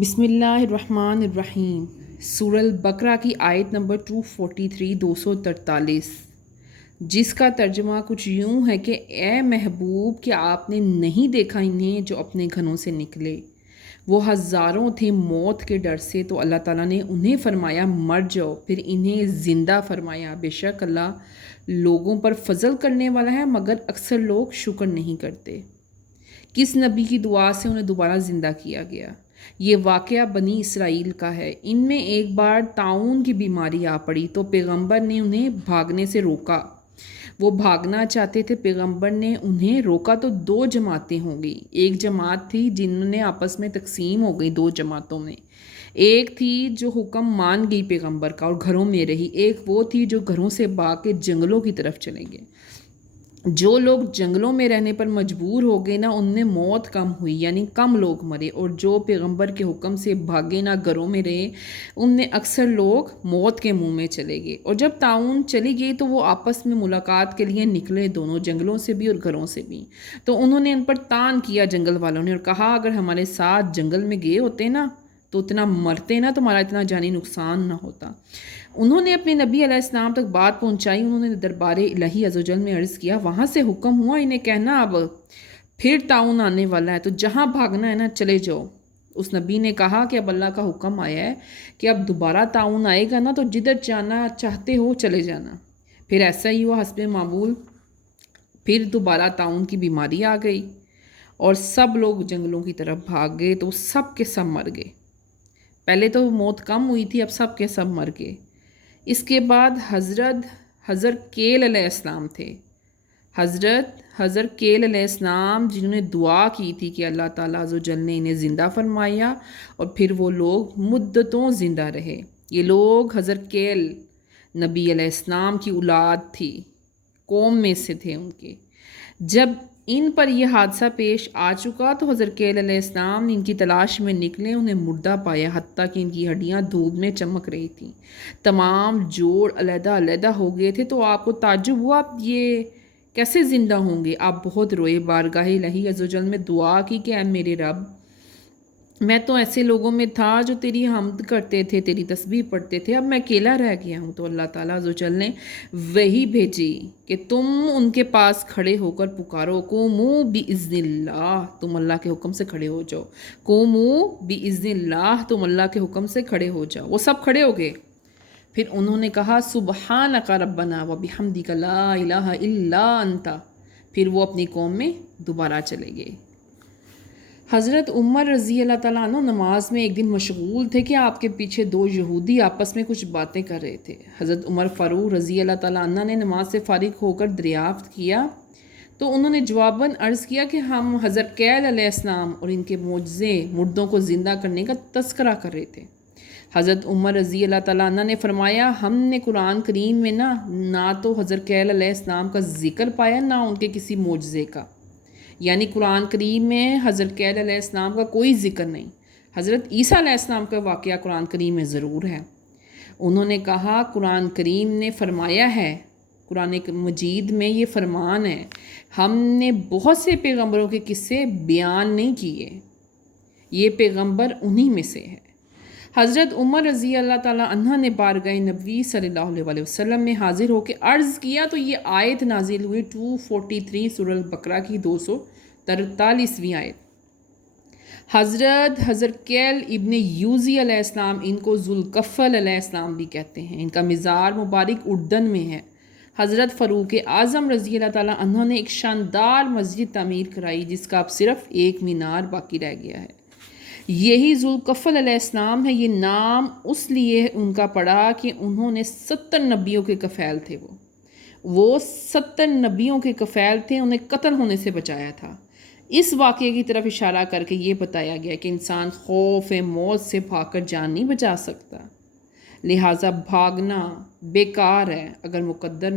بسم اللہ الرحمن الرحیم۔ سورہ البقرہ کی آیت نمبر 243 243، جس کا ترجمہ کچھ یوں ہے کہ اے محبوب کہ آپ نے نہیں دیکھا انہیں جو اپنے گھروں سے نکلے، وہ ہزاروں تھے موت کے ڈر سے، تو اللہ تعالیٰ نے انہیں فرمایا مر جاؤ، پھر انہیں زندہ فرمایا۔ بے شک اللہ لوگوں پر فضل کرنے والا ہے، مگر اکثر لوگ شکر نہیں کرتے۔ کس نبی کی دعا سے انہیں دوبارہ زندہ کیا گیا؟ یہ واقعہ بنی اسرائیل کا ہے۔ ان میں ایک بار طاعون کی بیماری آ پڑی تو پیغمبر نے انہیں بھاگنے سے روکا۔ وہ بھاگنا چاہتے تھے، پیغمبر نے انہیں روکا تو دو جماعتیں ہو گئی۔ ایک جماعت تھی جنہوں نے آپس میں تقسیم ہو گئی دو جماعتوں میں۔ ایک تھی جو حکم مان گئی پیغمبر کا اور گھروں میں رہی، ایک وہ تھی جو گھروں سے بھاگ کے جنگلوں کی طرف چلے گئے۔ جو لوگ جنگلوں میں رہنے پر مجبور ہو گئے نا، ان میں موت کم ہوئی، یعنی کم لوگ مرے، اور جو پیغمبر کے حکم سے بھاگے نہ گھروں میں رہے، ان میں اکثر لوگ موت کے منہ میں چلے گئے۔ اور جب طاعون چلی گئی تو وہ آپس میں ملاقات کے لیے نکلے، دونوں جنگلوں سے بھی اور گھروں سے بھی۔ تو انہوں نے ان پر طعن کیا جنگل والوں نے، اور کہا اگر ہمارے ساتھ جنگل میں گئے ہوتے نا تو اتنا مرتے نا، تمہارا اتنا جانی نقصان نہ ہوتا۔ انہوں نے اپنے نبی علیہ السلام تک بات پہنچائی، انہوں نے دربار الہی عز و جل میں عرض کیا، وہاں سے حکم ہوا انہیں کہنا اب پھر طاعون آنے والا ہے، تو جہاں بھاگنا ہے نا چلے جاؤ۔ اس نبی نے کہا کہ اب اللہ کا حکم آیا ہے کہ اب دوبارہ طاعون آئے گا نا، تو جدھر جانا چاہتے ہو چلے جانا۔ پھر ایسا ہی ہوا حسب معمول، پھر دوبارہ طاعون کی بیماری آ گئی اور سب لوگ جنگلوں کی طرف بھاگ گئے، تو سب کے سب مر گئے۔ پہلے تو موت کم ہوئی تھی، اب سب کے سب مر گئے۔ اس کے بعد حضرت کیل علیہ السلام تھے، حضرت کیل علیہ السلام، جنہوں نے دعا کی تھی کہ اللہ تعالیٰ عز و جل نے انہیں زندہ فرمایا، اور پھر وہ لوگ مدتوں زندہ رہے۔ یہ لوگ حضرت کیل نبی علیہ السلام کی اولاد تھی، قوم میں سے تھے ان کے۔ جب ان پر یہ حادثہ پیش آ چکا تو حضرت کیل علیہ السلام ان کی تلاش میں نکلے، انہیں مردہ پایا، حتیٰ کہ ان کی ہڈیاں دھوپ میں چمک رہی تھیں، تمام جوڑ علیحدہ علیحدہ ہو گئے تھے۔ تو آپ کو تعجب ہوا اب یہ کیسے زندہ ہوں گے؟ آپ بہت روئے، بارگاہ الہی عز و جل میں دعا کی کہ اے میرے رب، میں تو ایسے لوگوں میں تھا جو تیری حمد کرتے تھے، تیری تسبیح پڑھتے تھے، اب میں اکیلا رہ گیا ہوں۔ تو اللہ تعالیٰ عز و جل نے وحی بھیجی کہ تم ان کے پاس کھڑے ہو کر پکارو، قوموا بِإِذْنِ اللہ، تم اللہ کے حکم سے کھڑے ہو جاؤ، قوموا بِإِذْنِ اللہ، تم اللہ کے حکم سے کھڑے ہو جاؤ۔ وہ سب کھڑے ہو گئے۔ پھر انہوں نے کہا سبحانک ربنا وبحمدک لا الہ الا انت، پھر وہ اپنی قوم میں دوبارہ چلے گئے۔ حضرت عمر رضی اللہ تعالیٰ عنہ نماز میں ایک دن مشغول تھے کہ آپ کے پیچھے دو یہودی آپس میں کچھ باتیں کر رہے تھے۔ حضرت عمر فاروق رضی اللہ تعالیٰ عنہ نے نماز سے فارغ ہو کر دریافت کیا تو انہوں نے جواباً عرض کیا کہ ہم حضرت کیل علیہ السلام اور ان کے معجزے، مردوں کو زندہ کرنے کا تذکرہ کر رہے تھے۔ حضرت عمر رضی اللہ تعالیٰ عنہ نے فرمایا ہم نے قرآن کریم میں نہ تو حضرت کیل علیہ السلام کا ذکر پایا، نہ ان کے کسی معجزے کا، یعنی قرآن کریم میں حضرت کیل علیہ السلام کا کوئی ذکر نہیں۔ حضرت عیسیٰ علیہ السلام کا واقعہ قرآن کریم میں ضرور ہے۔ انہوں نے کہا قرآن کریم نے فرمایا ہے، قرآن مجید میں یہ فرمان ہے، ہم نے بہت سے پیغمبروں کے قصے بیان نہیں کیے، یہ پیغمبر انہی میں سے ہے۔ حضرت عمر رضی اللہ تعالیٰ عنہ نے بارگاہ نبی صلی اللہ علیہ وسلم میں حاضر ہو کے عرض کیا تو یہ آیت نازل ہوئی 243 سورہ البقرہ کی 243ویں آیت۔ حضرت کیل ابن یوزی علیہ السلام، ان کو ذوالکفل علیہ السلام بھی کہتے ہیں، ان کا مزار مبارک اردن میں ہے۔ حضرت فاروق اعظم رضی اللہ تعالیٰ عنہ نے ایک شاندار مسجد تعمیر کرائی جس کا اب صرف ایک مینار باقی رہ گیا ہے۔ یہی ذوالکفل علیہ السلام ہے۔ یہ نام اس لیے ان کا پڑا کہ انہوں نے 70 نبیوں کے کفیل تھے، وہ 70 نبیوں کے کفیل تھے، انہیں قتل ہونے سے بچایا تھا۔ اس واقعے کی طرف اشارہ کر کے یہ بتایا گیا کہ انسان خوف موت سے بھاگ کر جان نہیں بچا سکتا، لہٰذا بھاگنا بیکار ہے اگر مقدر